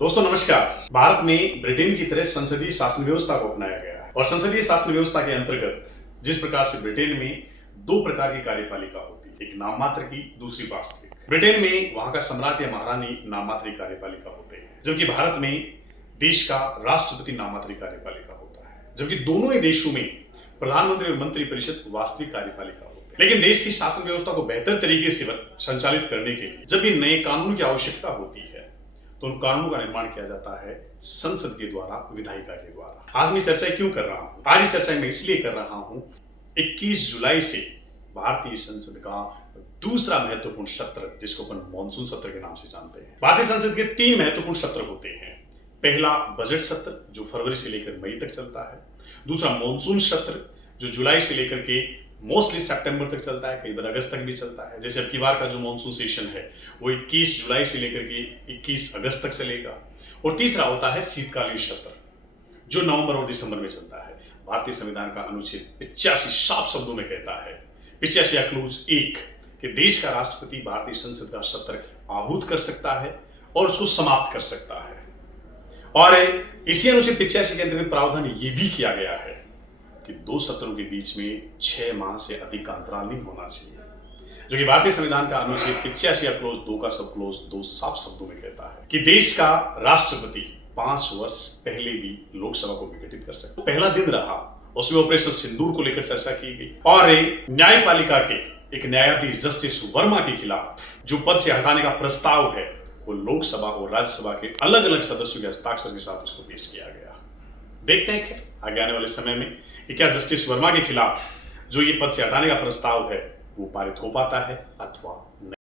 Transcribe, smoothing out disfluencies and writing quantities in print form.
दोस्तों नमस्कार। भारत में ब्रिटेन की तरह संसदीय शासन व्यवस्था को अपनाया गया है और संसदीय शासन व्यवस्था के अंतर्गत जिस प्रकार से ब्रिटेन में दो प्रकार की कार्यपालिका होती है, एक नाम मात्र की, दूसरी वास्तविक। ब्रिटेन में वहां का सम्राट या महारानी नाम मात्र कार्यपालिका होते हैं, जबकि भारत में देश का राष्ट्रपति नाम मात्र कार्यपालिका होता है, जबकि दोनों ही देशों में प्रधानमंत्री और मंत्री परिषद वास्तविक कार्यपालिका होते हैं। लेकिन देश की शासन व्यवस्था को बेहतर तरीके से संचालित करने के लिए जब भी नए कानून की आवश्यकता होती है तो उन कानूनों का निर्माण किया जाता है संसद के द्वारा, विधायिका के द्वारा। आज मैं चर्चा क्यों कर रहा हूं? आज ये चर्चा मैं इसलिए कर रहा हूं, 21 जुलाई से भारतीय संसद का दूसरा महत्वपूर्ण सत्र, जिसको अपन मॉनसून सत्र के नाम से जानते हैं। भारतीय संसद के 3 महत्वपूर्ण सत्र होते हैं। पहला बजट सत्र जो फरवरी से लेकर मई तक चलता है, दूसरा मॉनसून सत्र जो जुलाई से लेकर के मोस्टली सितंबर तक चलता है, कई बार अगस्त तक भी चलता है। जैसे अब की बार का जो मॉनसून सेशन है वो 21 जुलाई से लेकर के 21 अगस्त तक चलेगा। और तीसरा होता है शीतकालीन सत्र जो नवंबर और दिसंबर में चलता है। भारतीय संविधान का अनुच्छेद 85 साफ शब्दों में कहता है, 85 क्लूज 1, कि देश का राष्ट्रपति भारतीय संसद का सत्र आहूत कर सकता है और उसको समाप्त कर सकता है। और इसी अनुच्छेद 85 के अंतर्गत प्रावधान ये भी किया गया है कि 2 सत्रों के बीच में 6 माह से अधिक का अंतराल नहीं होना चाहिए, जो कि भारतीय संविधान का अनुच्छेद 85 क्लोज 2 का सब क्लोज 2 साफ शब्दों में कहता है कि देश का राष्ट्रपति 5 वर्ष पहले भी लोकसभा को विघटित कर सकता है। पहला दिन रहा, उसमें ऑपरेशन सिंदूर को लेकर चर्चा की गई और न्यायपालिका के एक न्यायाधीश जस्टिस वर्मा के खिलाफ जो पद से हटाने का प्रस्ताव है वो लोकसभा और राज्यसभा के अलग अलग सदस्यों के हस्ताक्षर के साथ उसको पेश किया गया। देखते हैं कि आगे आने वाले समय में कि क्या जस्टिस वर्मा के खिलाफ जो ये पद से हटाने का प्रस्ताव है वो पारित हो पाता है अथवा नहीं।